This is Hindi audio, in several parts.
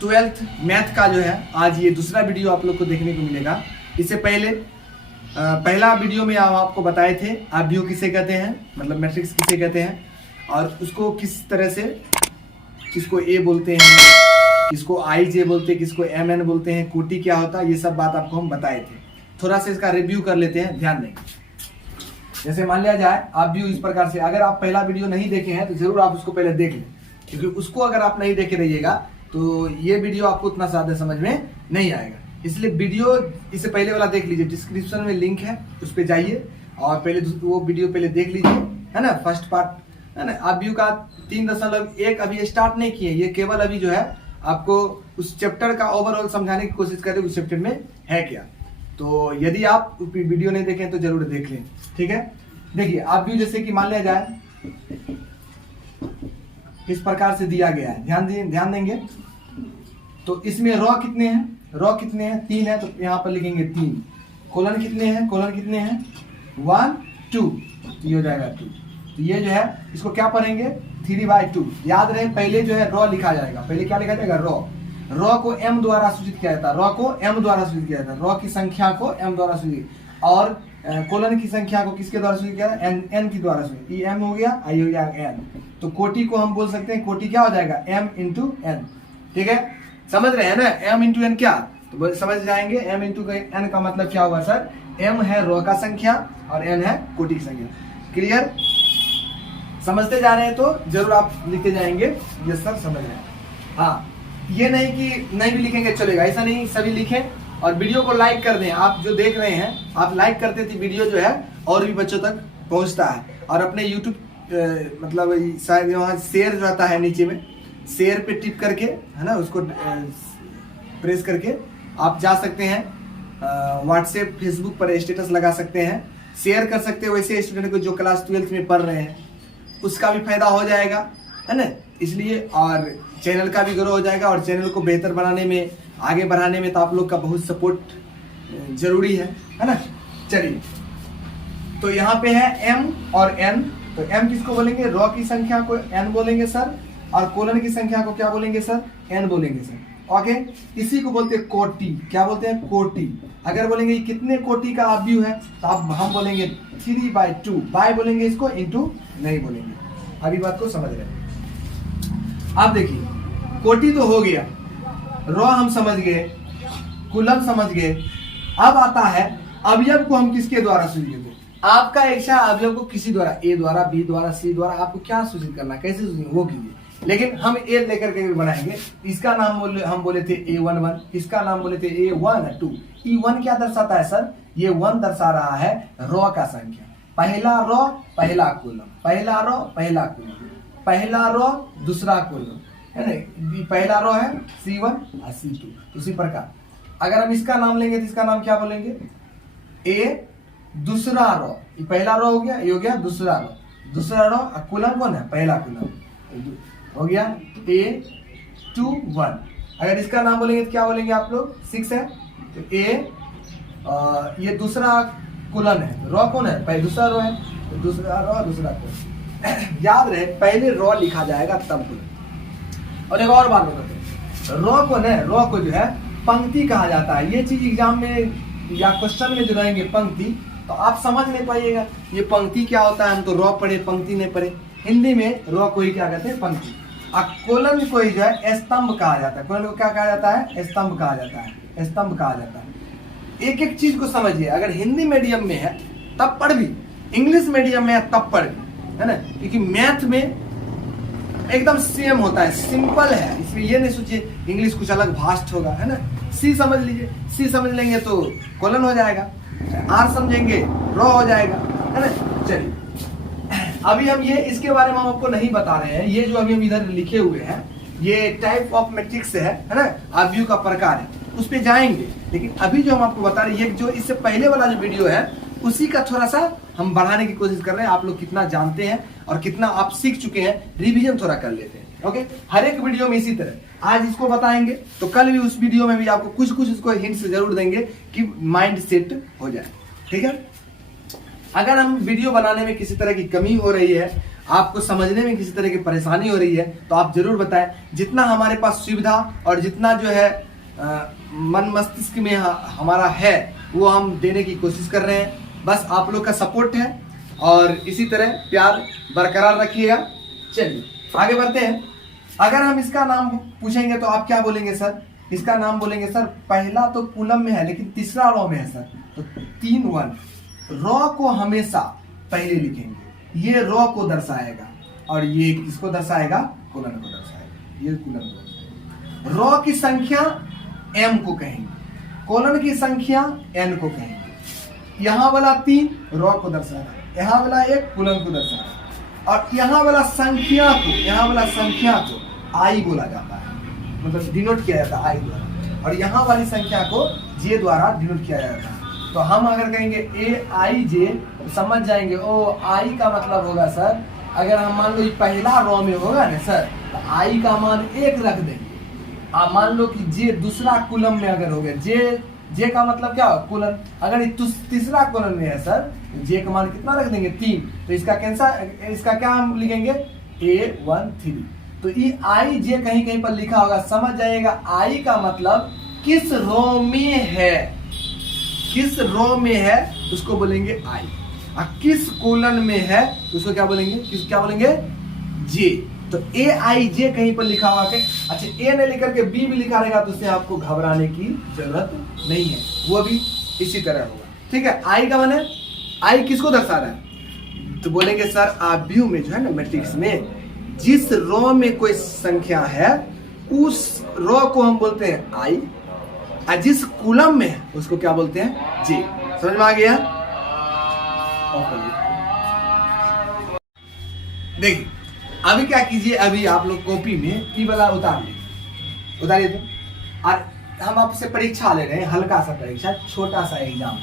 ट्वेल्थ मैथ का जो है आज ये दूसरा वीडियो आप लोग को देखने को मिलेगा। इससे पहले पहला वीडियो में आपको बताए थे आव्यूह किसे कहते हैं, मतलब मैट्रिक्स किसे कहते हैं और उसको किस तरह से, किसको ए बोलते हैं, किसको आई जे बोलते हैं, किसको एम एन बोलते हैं, कोटि क्या होता है, ये सब बात आपको हम बताए थे। थोड़ा सा इसका रिव्यू कर लेते हैं, ध्यान दें। जैसे मान लिया जाए आव्यूह इस प्रकार से, अगर आप पहला वीडियो नहीं देखे हैं तो जरूर आप उसको पहले देख लें, क्योंकि उसको अगर आप नहीं देखे रहिएगा तो ये वीडियो आपको उतना ज्यादा समझ में नहीं आएगा। इसलिए वीडियो इससे पहले वाला देख लीजिए, डिस्क्रिप्शन में लिंक है, उस पर जाइए और पहले वो वीडियो पहले देख लीजिए, है ना। फर्स्ट पार्ट है ना, आव्यूह का 3.1 अभी स्टार्ट नहीं किए, ये केवल अभी जो है आपको उस चैप्टर का ओवरऑल समझाने की कोशिश करें उस चैप्टर में है क्या। तो यदि आप वीडियो नहीं देखें तो जरूर देख लें, ठीक है। देखिए आव्यूह जैसे कि मान लिया जाए इस प्रकार से दिया गया है, ध्यान देंगे। तो इसमें रॉ कितने हैं, रॉ कितने हैं, 3 है, तो यहाँ पर लिखेंगे 3। कोलन कितने हैं, कोलन कितने हैं 1 2, तो ये हो जाएगा 2। तो ये जो है इसको क्या पढ़ेंगे 3/2। याद रहे पहले जो है रॉ लिखा जाएगा, पहले क्या लिखा जाएगा रॉ को m द्वारा सूचित किया जाता है, रॉ को m द्वारा सूचित किया जाता है, रॉ की संख्या को m द्वारा सूचित, और कोलन की संख्या को किसके द्वारा सूचित किया जाता है, n की द्वारा सूचित। ई m हो गया, आई हो गया n। तो कोटि को हम बोल सकते हैं, कोटि क्या हो जाएगा m × n, ठीक है। समझ रहे हैं ना, m × n क्या, तो समझ जाएंगे m × n का मतलब क्या होगा सर, m है रॉ का संख्या और n है कोटि की संख्या। क्लियर, समझते जा रहे हैं तो जरूर आप लिखते जाएंगे ये सर समझ रहे हैं। हाँ, ये नहीं कि नहीं भी लिखेंगे चलेगा, ऐसा नहीं, सभी लिखें और वीडियो को लाइक कर दें। आप जो देख रहे हैं आप लाइक करते थे वीडियो जो है और भी बच्चों तक पहुंचता है। और अपने यूट्यूब मतलब शायद वहाँ शेयर जो आता है नीचे में, शेयर पे टिप करके है ना, उसको प्रेस करके आप जा सकते हैं व्हाट्सएप फेसबुक पर स्टेटस लगा सकते हैं, शेयर कर सकते हैं वैसे स्टूडेंट को जो क्लास 12th में पढ़ रहे हैं, उसका भी फायदा हो जाएगा, है ना। इसलिए और चैनल का भी ग्रो हो जाएगा और चैनल को बेहतर बनाने में, आगे बढ़ाने में तो आप लोग का बहुत सपोर्ट जरूरी है ना। चलिए, तो यहाँ पे है m और n। तो m किसको बोलेंगे, रॉ की संख्या को n बोलेंगे सर, और कोलन की संख्या को क्या बोलेंगे सर, n बोलेंगे सर। ओके, इसी को बोलते हैं कोटि। क्या बोलते हैं, कोटि। अगर बोलेंगे कितने कोटि का आव्यूह है तो आप हम बोलेंगे 3/2, बाय बोलेंगे इसको, इंटू नहीं बोलेंगे। अभी बात को समझ रहे हैं। अब देखिए कोटि तो हो गया, रॉ हम समझ गए, कुलम समझ गए। अब आता है अवयव को हम किसके द्वारा सूचित करते हैं। आपका इच्छा अवयव को किसी द्वारा, ए द्वारा, बी द्वारा, सी द्वारा, आपको क्या सूचित करना, कैसे सूचित वो कीजिए। लेकिन हम ए लेकर के बनाएंगे। इसका नाम हम बोले थे A11, इसका नाम बोले थे A12। E1 क्या दर्शाता है सर, ये 1 दर्शा रहा है रॉ का संख्या। पहला रॉ पहला कॉलम, पहला रॉ पहला कॉलम, पहला रॉ दूसरा कॉलम, है ना। पहला रॉ है C1 और C2। उसी प्रकार अगर हम इसका नाम लेंगे तो इसका नाम क्या बोलेंगे, ए दूसरा रॉ। ये पहला रॉ हो गया, ये हो गया दूसरा रॉ, दूसरा रॉ। कॉलम कौन है, पहला कॉलम हो गया A21। अगर इसका नाम बोलेंगे तो क्या बोलेंगे आप लोग, 6 है तो ये दूसरा कॉलम है, रॉ कौन है, पहले दूसरा रॉ है, तो दूसरा रॉ दूसरा कॉलम। याद रहे पहले रॉ लिखा जाएगा तब कॉलम। और एक और बात बताते हैं, रॉ को न, रॉ को जो है पंक्ति कहा जाता है। ये चीज एग्जाम में या क्वेश्चन में जो रहेंगे पंक्ति, तो आप समझ नहीं पाइएगा ये पंक्ति क्या होता है। हम तो रॉ पढ़े, पंक्ति नहीं पढ़े। हिंदी में रॉ को ही क्या कहते हैं, पंक्ति। और कोलन को ही जो है स्तंभ कहा जाता है। कोलन को क्या कहा जाता है, स्तंभ कहा जाता है, स्तंभ कहा जाता है। एक एक चीज को समझिए, अगर हिंदी मीडियम में है तब पढ़ भी, इंग्लिश मीडियम में है तब पढ़ भी, है ना। क्योंकि मैथ में एकदम सेम होता है, सिंपल है। इसलिए ये नहीं सोचिए इंग्लिश कुछ अलग भास्ट होगा, है ना। सी समझ लीजिए, सी समझ लेंगे तो कोलन हो जाएगा, आर समझेंगे रॉ हो जाएगा, है ना। चलिए अभी हम ये इसके बारे में हम आपको नहीं बता रहे हैं। ये जो अभी हम इधर लिखे हुए हैं ये टाइप ऑफ मैट्रिक्स है ना, आव्यूह का प्रकार है, उस पे जाएंगे। लेकिन अभी जो हम आपको बता रहे हैं, ये जो इससे पहले वाला जो वीडियो है उसी का थोड़ा सा हम बढ़ाने की कोशिश कर रहे हैं। आप लोग कितना जानते हैं और कितना आप सीख चुके हैं, रिवीजन थोड़ा कर लेते हैं। ओके, हर एक वीडियो में इसी तरह आज इसको बताएंगे तो कल भी उस वीडियो में भी आपको कुछ कुछ इसको हिंट्स जरूर देंगे कि माइंड सेट हो जाए, ठीक है। अगर हम वीडियो बनाने में किसी तरह की कमी हो रही है, आपको समझने में किसी तरह की परेशानी हो रही है तो आप जरूर बताएं। जितना हमारे पास सुविधा और जितना जो है मन मस्तिष्क में हमारा है वो हम देने की कोशिश कर रहे हैं। बस आप लोग का सपोर्ट है और इसी तरह प्यार बरकरार रखिएगा। चलिए आगे बढ़ते हैं। अगर हम इसका नाम पूछेंगे तो आप क्या बोलेंगे सर? इसका नाम बोलेंगे सर पहला तो कॉलम में है लेकिन तीसरा रो में है सर, तो 3 1 रो को हमेशा पहले लिखेंगे, ये रो को दर्शाएगा और ये किसको दर्शाएगा? कॉलम को दर्शाएगा। ये कॉलम को दर्शाएगा। रो की संख्या m को कहेंगे, कॉलम की संख्या n को कहेंगे। यहाँ वाला 3 रो को दर्शाएगा, यहाँ वाला 1 कॉलम को दर्शाएगा और यहाँ वाला संख्या को i बोला जाता है, मतलब डिनोट किया जाता है i द्वारा, और यहाँ वाली संख्या को j द्वारा डिनोट किया जाता है। तो हम अगर कहेंगे aij तो समझ जाएंगे ओ i का मतलब होगा सर, अगर हम मान लो ये पहला रो में होगा ना सर तो i का मान 1 रख देंगे। मान लो कि j दूसरा कॉलम में अगर हो गया, j का मतलब क्या हो? कॉलम। अगर ये तीसरा कॉलम में है सर तो j का मान कितना रख देंगे? 3। तो इसका क्या हम लिखेंगे? A13। तो ये i j कहीं कहीं पर लिखा होगा, समझ जाइएगा i का मतलब किस रो में है, किस रो में है उसको बोलेंगे i, और किस कॉलम में है उसको क्या बोलेंगे? क्या बोलेंगे? j। तो aij कहीं पर लिखा हुआ है। अच्छा a ने लेकर के b भी लिखा रहेगा तो उससे आपको घबराने की जरूरत नहीं है, वो भी इसी तरह होगा। ठीक है, i का माने i किसको दर्शा रहा है? तो बोलेंगे सर आप व्यू में जो है ना मैट्रिक्स में जिस रो में कोई संख्या है उस रो को हम बोलते हैं i, और जिस कॉलम में है उसको क्या बोलते हैं? j। समझ में आ गया? देखिए अभी क्या कीजिए, अभी आप लोग कॉपी में ई वाला उतारिए तो, और हम आपसे परीक्षा ले रहे हैं, हल्का सा परीक्षा, छोटा सा एग्जाम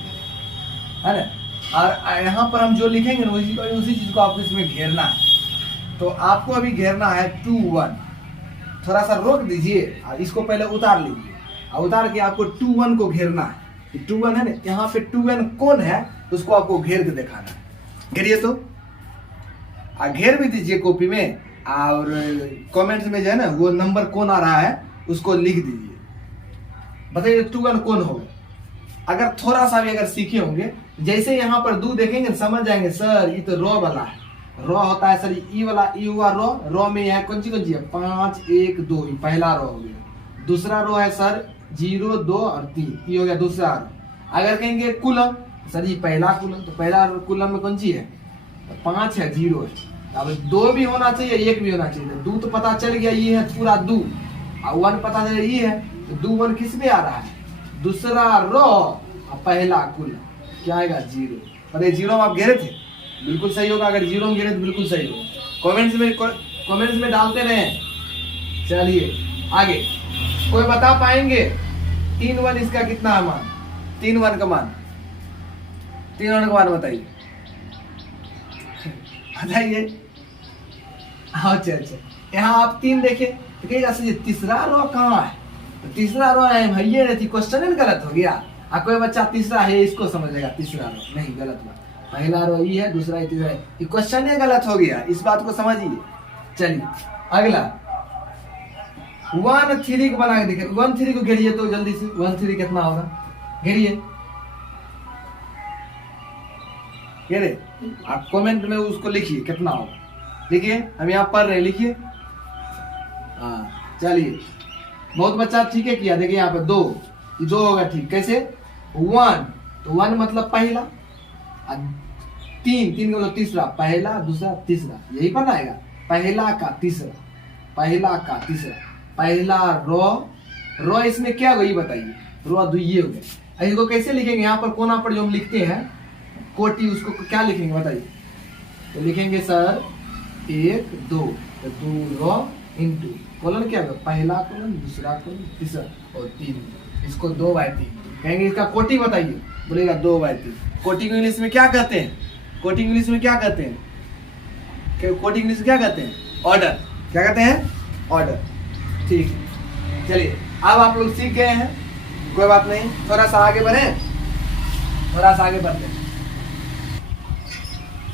है ना, और यहाँ पर हम जो लिखेंगे ना उसी चीज को आपको इसमें घेरना है। तो आपको अभी घेरना है 2 1, थोड़ा सा रोक दीजिए और इसको पहले उतार लीजिए, और उतार के आपको 2 1 को घेरना है। 2 1 है ना, यहाँ पे 2 1 कौन है उसको आपको घेर के दिखाना है। घेरिए तो, घेर भी दीजिए कॉपी में, और कमेंट्स में जो है ना वो नंबर कौन आ रहा है उसको लिख दीजिए, बताइए 2 1 कौन होगा। अगर थोड़ा सा भी अगर सीखे होंगे, जैसे यहाँ पर 2 देखेंगे समझ जाएंगे सर ये तो रो वाला है, रो होता है सर ई वाला, ई हुआ रो में है कौन सी है? 5 1 2, पहला रो हो गया। दूसरा रो है सर 0 2 और 3, ये हो गया दूसरा रो। अगर कहेंगे कॉलम, सर ये पहला कॉलम, तो पहला कॉलम में कौन सी है? 5 है 0 है, अब 2 भी होना चाहिए 1 भी होना चाहिए। 2 तो पता चल गया ये है पूरा 2, और 1 पता चल ये है, तो 2 1 किस में आ रहा है? दूसरा रो और पहला कॉलम, क्या आएगा? 0। और ये 0 आप घेरे थे, बिल्कुल सही होगा। अगर 0 में घेरे तो बिल्कुल सही होगा। कमेंट्स में डालते रहे। चलिए आगे, कोई बता पाएंगे 3 1 इसका कितना है मान? 3 1 का मान, 3 1 का मान बताइए, बताइए। अच्छा अच्छा, यहाँ आप 3 देखे तो कहिए तीसरा रो कहाँ है? तो तीसरा रो है भैया रहती, क्वेश्चन गलत हो गया। कोई बच्चा तीसरा है इसको समझेगा तीसरा रो, नहीं गलत हुआ। पहला रो ये है, दूसरा है, तीसरा है, ये क्वेश्चन गलत हो गया, इस बात को समझिए। चलिए अगला 1 3 को बना के देखिए। 1 3 को घेरिए तो जल्दी से, 1 3 कितना होगा? घेरिए, घेरे, आप कमेंट में उसको लिखिए कितना होगा, लिखिए। हम यहाँ पढ़ रहे हैं, लिखिए। हाँ चलिए, बहुत बच्चा ठीक है किया। देखिए यहाँ पे 2, ये 2 होगा, ठीक। कैसे? 1, तो 1 मतलब पहला, 3 3 का मतलब तीसरा, पहला दूसरा तीसरा, यही बनाएगा। पहला का तीसरा, पहला का तीसरा, पहला रो इसमें क्या होगा ये बताइए? रो 2 ये हो गया। इसको कैसे लिखेंगे? यहाँ पर कोना पर जो हम लिखते हैं कोटि, उसको क्या लिखेंगे बताइए? तो लिखेंगे सर 1 2, तो 2 रो इंटू कॉलन क्या होगा? पहला कॉलन, दूसरा कॉलन, तीसरा और 3, इसको 2/3 कहेंगे। इसका कोटि बताइए, बोलेगा 2/3। कोटि को इंग्लिश में क्या कहते हैं? कोटि इंग्लिश में क्या कहते हैं? कोटि इंग्लिश में क्या कहते हैं? ऑर्डर। क्या कहते हैं? ऑर्डर। ठीक है, चलिए अब आप लोग सीख गए हैं, कोई बात नहीं, थोड़ा सा आगे बढ़े।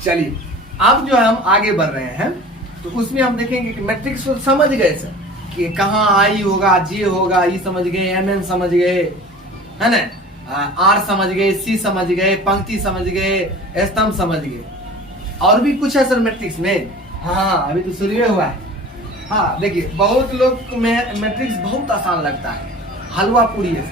चलिए अब जो है हम आगे बढ़ रहे हैं, तो उसमें हम देखेंगे कि मैट्रिक्स को समझ गए सर कि कहाँ आई होगा, जे होगा, ई समझ गए, एम एन समझ गए, है ना, आर समझ गए, सी समझ गए, पंक्ति समझ गए, स्तंभ समझ गए। और भी कुछ है सर मैट्रिक्स में? हाँ, अभी तो शुरू हुआ है। हाँ देखिए, बहुत लोग में मैट्रिक्स बहुत आसान लगता है, हलवा पूरी है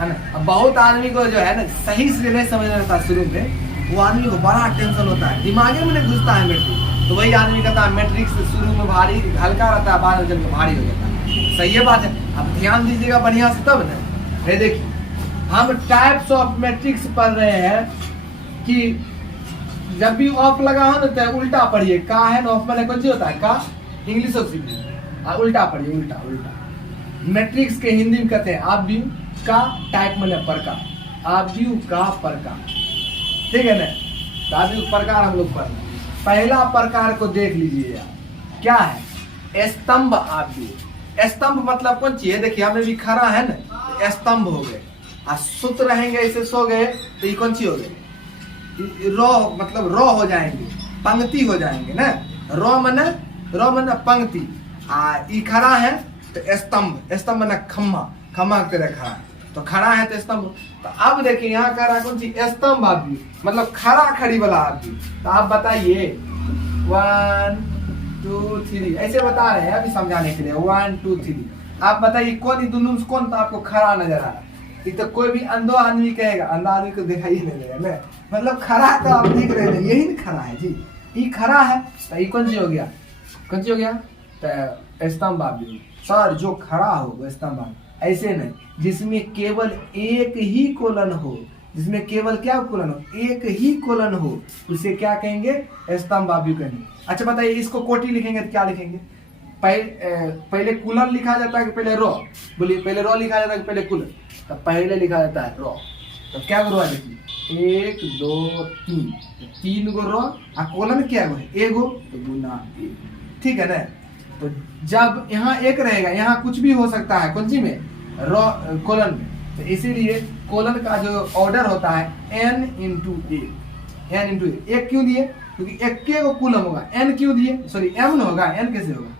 ना। अब बहुत आदमी को जो है ना सही से नहीं समझ में आता शुरू में, वो आदमी को बड़ा टेंशन होता है, दिमागे में नहीं घुसता है मैट्रिक्स, तो वही आदमी कहता है मैट्रिक्स शुरू में भारी हल्का रहता है, बाद में चल के भारी हो जाता है। सही है बात है। अब ध्यान दीजिएगा बढ़िया से तब ना। ये देखिए, हम टाइप्स ऑफ मैट्रिक्स पढ़ रहे हैं कि जब भी ऑफ लगा हो ना तो उल्टा पढ़िए। का है ना, ऑफ मैंने कौन सी होता है, का इंग्लिश और सीखिए, उल्टा पढ़िए, उल्टा उल्टा। मैट्रिक्स के हिंदी में कहते हैं आप व्यू का, टाइप मैंने प्रकार, आप व्यू का प्रकार, ठीक है ना। तो आप व्यू प्रकार हम लोग पढ़ रहे हैं। पहला प्रकार को देख लीजिए आप, क्या है, स्तंभ आप व्यू। स्तंभ मतलब कौन चीज है, देखिए हमें भी खड़ा है ना, तो स्तंभ हो गए, और सुत रहेंगे ऐसे सो गए तो ये कौन सी हो गई, रो, मतलब रो हो जाएंगे, पंक्ति हो जाएंगे ना। रो मने पंक्ति, ई खड़ा है तो स्तंभ, स्तंभ मने खम्मा, खम्मा की तरह खड़ा है, तो खड़ा है तो स्तंभ। तो अब देखिए यहाँ कह रहा है कौन सी, स्तंभ आदमी, मतलब खड़ा खड़ी वाला आदमी। तो आप बताइए 1 2 3, ऐसे बता रहे हैं अभी समझाने के लिए, 1 2 3। आप बताइए कौन, दोनों से कौन तो आपको खड़ा नजर आ रहा है? ये तो कोई भी अंधो आदमी कहेगा, अंधा आदमी को दिखाई नहीं देगा ना, मतलब खड़ा है तो आप देख रहे हैं, यही ना खड़ा है जी, ये खड़ा है तो ये कौन सी हो गया, कौन सी हो गया, तो स्तंभ आदमी। सर जो खड़ा हो वो स्तंभ आदमी, ऐसे नहीं, जिसमें केवल एक ही कोलन हो, जिसमें केवल क्या कोलन हो, एक ही कोलन हो, उसे क्या कहेंगे, स्तंभ आदमी कहेंगे। अच्छा बताइए, इसको कोटि लिखेंगे तो क्या लिखेंगे? पहले कुलन लिखा जाता है कि पहले रो? बोलिए, पहले रो लिखा जाता है कि पहले कुलन? तो पहले लिखा जाता है रो। तो क्या रो है, देखिए 1 2 3, 3 गो रो, और कोलन क्या है, एगो, तो गुना 1, ठीक है ना। तो जब यहाँ एक रहेगा, यहाँ कुछ भी हो सकता है, कौन सी में, रो कोलन में, तो इसीलिए कोलन का जो ऑर्डर होता है n इंटू एक क्यों दिए, क्योंकि एक के को कुलम होगा, n क्यों दिए, सॉरी m न होगा, n कैसे होगा,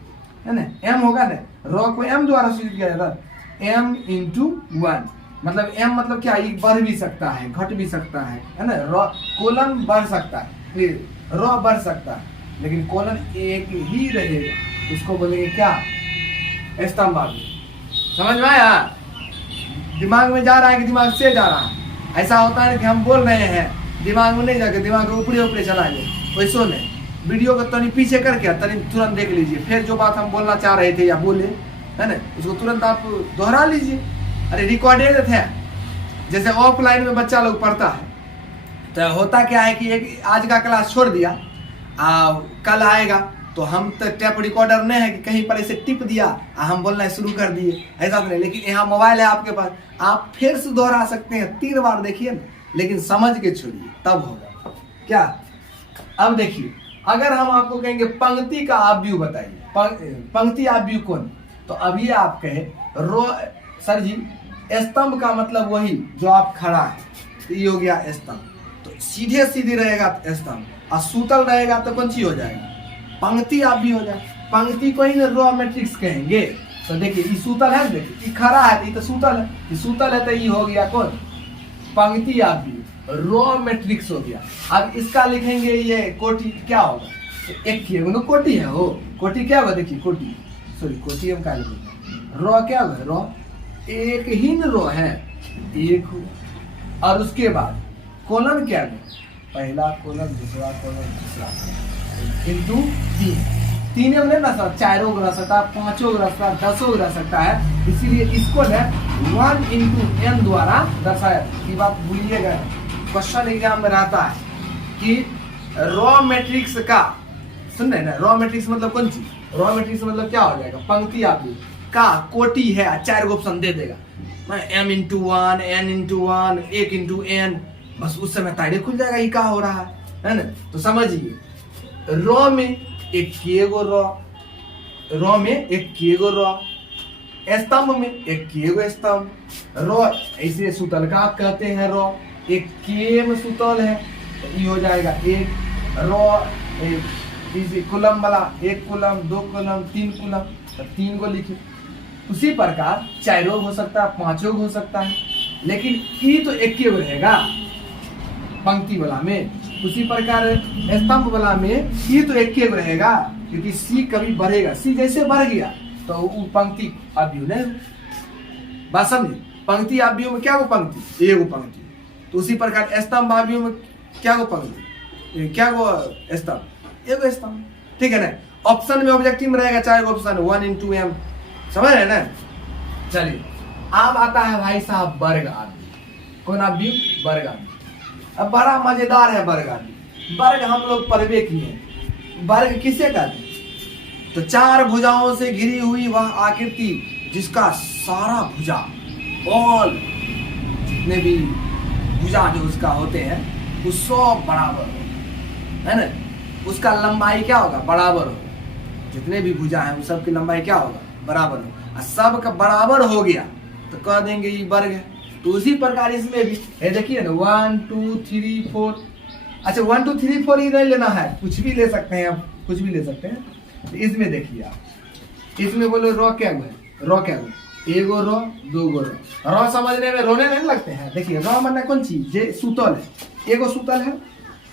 है ना, m होगा ना, रो को m द्वारा सूचित किया जाता है, m इंटू 1, मतलब m मतलब क्या, ये बढ़ भी सकता है, घट भी सकता है ना, रो कोलन बढ़ सकता है, रो बढ़ सकता है, लेकिन कोलन एक ही रहेगा, इसको बोलेंगे क्या, स्तंभ आदमी। समझ में आया? दिमाग में जा रहा है कि दिमाग से जा रहा है? ऐसा होता है कि हम बोल रहे हैं, दिमाग में नहीं जाके दिमाग में ऊपरे ऊपरे चला गया, वैसो नहीं। वीडियो को तनी पीछे करके तनी तुरंत देख लीजिए, फिर जो बात हम बोलना चाह रहे थे या बोले, है ना, उसको तुरंत आप दोहरा लीजिए। अरे रिकॉर्डेड थे, जैसे ऑफलाइन में बच्चा लोग पढ़ता है, तो होता क्या है कि एक आज का क्लास छोड़ दिया, कल आएगा, तो हम तो टेप रिकॉर्डर नहीं है कि कहीं पर ऐसे टिप दिया हम बोलना शुरू कर दिए, ऐसा तो नहीं। लेकिन यहाँ मोबाइल है आपके पास, आप फिर से दोहरा सकते हैं, 3 बार देखिए ना, लेकिन समझ के छोड़िए, तब होगा क्या। अब देखिए, अगर हम आपको कहेंगे पंक्ति का आप व्यू बताइए, पंक्ति आप व्यू कौन, तो अभी आप कहे रो, सर जी स्तंभ का मतलब वही जो आप खड़ा है, तो ये हो गया स्तंभ। तो सीधे सीधे रहेगा स्तंभ, और सूतल रहेगा तो कौन सी हो जाएगा, पंक्ति आप भी हो जाए। पंक्ति को ही ना रो मैट्रिक्स कहेंगे। तो देखिए ये सूतल है, देखिए ये खड़ा है, ये तो सूतल है, ये सूतल है तो ये हो गया कौन, पंक्ति आप भी, रो मैट्रिक्स हो गया। अब इसका लिखेंगे ये कोटि, क्या होगा, तो एक की है कोटि है, वो कोटि क्या होगा, देखिए कोटि, सॉरी कोटि हम क्या लिखेंगे, रो क्या होगा, रो एक ही न रो है, एक हो। और उसके बाद कोलन क्या है, पहला कोलन, दूसरा कोलन, तीसरा इंटू 3 में ना सर 4 रह सकता है, 5 रह सकता है, 10 रह सकता है, इसीलिए इसको ना 1 इंटू n द्वारा दर्शाया। ये बात भूलिएगा, क्वेश्चन एग्जाम में रहता है कि रॉ मैट्रिक्स का, सुन रहे ना, रॉ मैट्रिक्स मतलब कौन चीज, रॉ मैट्रिक्स मतलब क्या हो जाएगा, पंक्ति आपकी का कोटि है, 4 गो ऑप्शन दे देगा, m into 1, n into 1, 1 into n, बस उस समय ताड़े खुल जाएगा ये क्या हो रहा है ना। तो समझिए, रो में एक केगो रो में एक केगो रो, स्तंभ में एक केगो स्तंभ, रो ऐसे सुतल का आप कहते हैं, रो एक के में सुतल है, तो ये हो जाएगा एक रो इसी कुलम वाला 1 कुलम 2 कुलम 3 कुलम, तो 3 को लिखे। उसी प्रकार 4 हो सकता है, 5 हो सकता है, लेकिन ई तो एक ही रहेगा पंक्ति वाला में। उसी प्रकार स्तंभ वाला में ई तो एक ही रहेगा, क्योंकि सी कभी बढ़ेगा, सी जैसे बढ़ गया तो वो पंक्ति अवयव नहीं। बात समझे? पंक्ति अवयव में क्या वो पंक्ति, एगो पंक्ति। तो उसी प्रकार स्तंभ अवयव में क्या वो पंक्ति, क्या वो स्तंभ, एगो स्तंभ। ठीक है ना? ऑप्शन में ऑब्जेक्टिव में रहेगा 4 ऑप्शन 1 × m, समझ रहे ना? चलिए अब आता है भाई साहब वर्ग आदि। कौन आदि? वर्ग आदि। अब बड़ा मजेदार है वर्ग आदि। वर्ग हम लोग पढ़वे किए। वर्ग किसे कहते हैं? तो 4 भुजाओं से घिरी हुई वह आकृति जिसका सारा भुजा, ऑल जितने भी भुजा जो उसका होते हैं वो सब बराबर हो, है ना? उसका लंबाई क्या होगा? बराबर हो। जितने भी भुजा है उन सब की लंबाई क्या होगा? बराबर हो। सब का बराबर हो गया तो कह देंगे ये वर्ग है। तो उसी प्रकार इसमें भी ये देखिए ना 1 2 3 4। अच्छा 1 2 3 4 ही नहीं लेना है, कुछ भी ले सकते हैं, आप कुछ भी ले सकते हैं। तो इसमें देखिए आप, इसमें बोलो रो क्या हुआ है? रो क्या हुआ? एगो रो 2 गो रो। रो समझने में रोने नहीं लगते हैं। देखिए रो माने कौन चीज? जे सूतल है, एगो सूतल है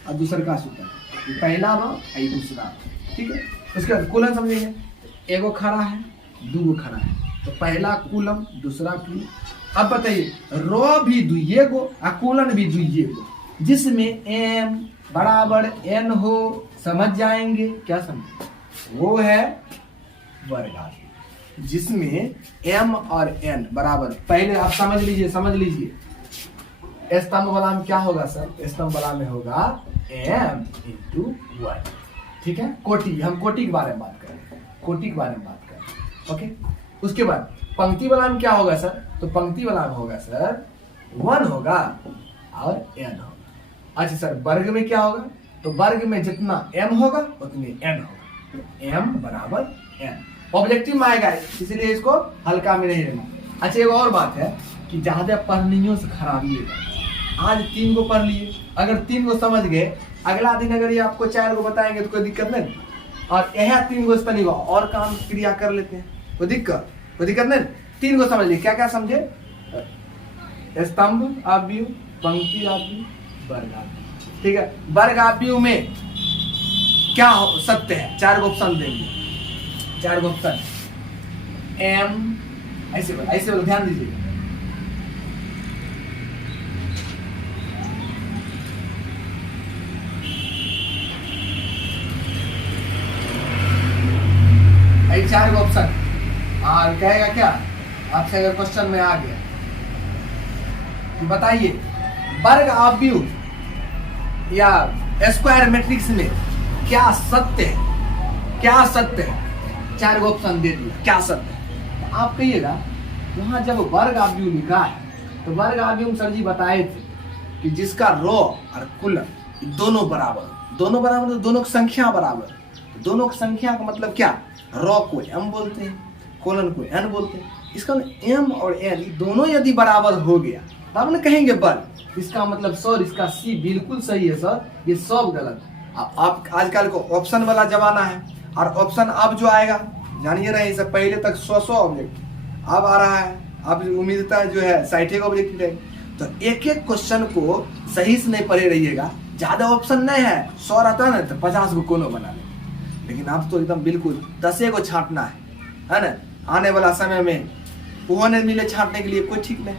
और दूसरा का सूतल है। पहला रो और दूसरा, ठीक है? उसके बाद कुलम समझिए, एगो खड़ा है 2 गो खड़ा है, तो पहला कुलम दूसरा कुलम। अब बताइए रो भी 2 गो और कुलन भी 2 गो, जिसमें m बराबर n हो, समझ जाएंगे क्या? समझ, वो है वर्ग आदि, जिसमें m और n बराबर। पहले आप समझ लीजिए, समझ लीजिए स्तंभ वाला में क्या होगा सर? स्तंभ वाला में होगा m × 1, ठीक है? कोटि, हम कोटि के बारे में बात करें, कोटि के बारे में बात करें, ओके? उसके बाद पंक्ति वाला में क्या होगा सर? तो पंक्ति वाला में होगा सर 1 होगा और n होगा। अच्छा सर वर्ग में क्या होगा? तो वर्ग में जितना m होगा उतने n होगा, m बराबर n। ऑब्जेक्टिव में आएगा, इसलिए इसको हल्का में नहीं लेना। अच्छा एक और बात है कि ज्यादा पढ़नियों से खराबी है। आज 3 को पढ़ लिए, अगर 3 को समझ गए, अगला दिन अगर ये आपको 4 को बताएंगे तो कोई दिक्कत नहीं। और यहाँ 3 को नहीं हुआ और काम क्रिया कर लेते हैं, कोई दिक्कत नहीं। 3 को समझ लिए, क्या क्या समझे? स्तंभ आव्यूह, पंक्ति आव्यूह, वर्ग आव्यूह, ठीक है? वर्ग आव्यूह में क्या सत्य है? 4 ऑप्शन देंगे, 4 ऑप्शन m, ऐसे बोलो, ध्यान दीजिए। ये 4 ऑप्शन और कहेगा क्या? आपसे अगर क्वेश्चन में आ गया तो बताइए वर्ग आव्यूह या स्क्वायर मैट्रिक्स में क्या सत्य है? क्या सत्य है? 4 ऑप्शन दे दिया, क्या सत्य है? तो आप कहिएगा वहां जब वर्ग आव्यूह लिखा है तो वर्ग आव्यूह सर जी बताए थे कि जिसका रो और कुलम दोनों बराबर, दोनों बराबर तो दोनों की संख्या बराबर। दोनों की संख्या का मतलब क्या? रो को m बोलते हैं, कोलन को n बोलते हैं। इसका m और n दोनों यदि बराबर हो गया तब न कहेंगे वर्ग। इसका मतलब सर इसका सी बिल्कुल सही है सर, ये सब गलत है। आप आजकल को ऑप्शन वाला जमाना है और ऑप्शन अब जो आएगा जानिए रहे, इससे पहले तक 100 ऑब्जेक्ट, अब आ रहा है, अब उम्मीदता जो है 60 ऑब्जेक्ट रहेगा। तो एक एक क्वेश्चन को सही से नहीं पढ़े रहिएगा। ज्यादा ऑप्शन नहीं है, 100 रहता है ना तो 50 को कोनो बना ले, लेकिन आप तो एकदम बिल्कुल 10 को छांटना है ना? आने वाला समय में वो नहीं मिले छांटने के लिए कोई ठीक नहीं,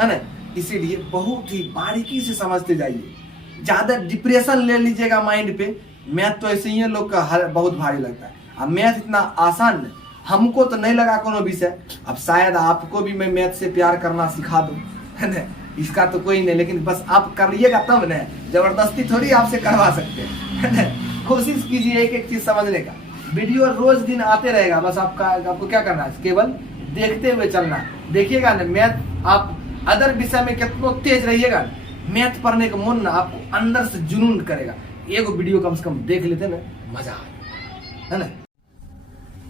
है ना? इसीलिए बहुत ही बारीकी से समझते जाइए। ज्यादा डिप्रेशन ले लीजिएगा माइंड पे। मैथ तो ऐसे ही लोग का बहुत भारी लगता है। अब मैथ इतना आसान नहीं, हमको तो नहीं लगा कोनो विषय। अब शायद आपको भी मैं मैथ से प्यार करना सिखा दूं, है ना? इसका तो कोई नहीं, लेकिन बस आप करिएगा तब न, जबरदस्ती थोड़ी आपसे करवा सकते हैं, है ना? कोशिश कीजिए एक एक चीज समझने का। वीडियो रोज दिन आते रहेगा, बस आपको क्या करना है? केवल देखते हुए चलना है। देखिएगा ना मैथ, आप अदर विषय में कितना तेज रहिएगा, मैथ पढ़ने का मन ना आपको अंदर से जुनून करेगा। एक वीडियो कम से कम देख लेते ना, मजा आएगा, है ना?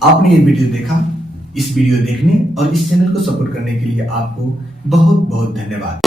आपने ये वीडियो देखा, इस वीडियो देखने और इस चैनल को सपोर्ट करने के लिए आपको बहुत बहुत धन्यवाद।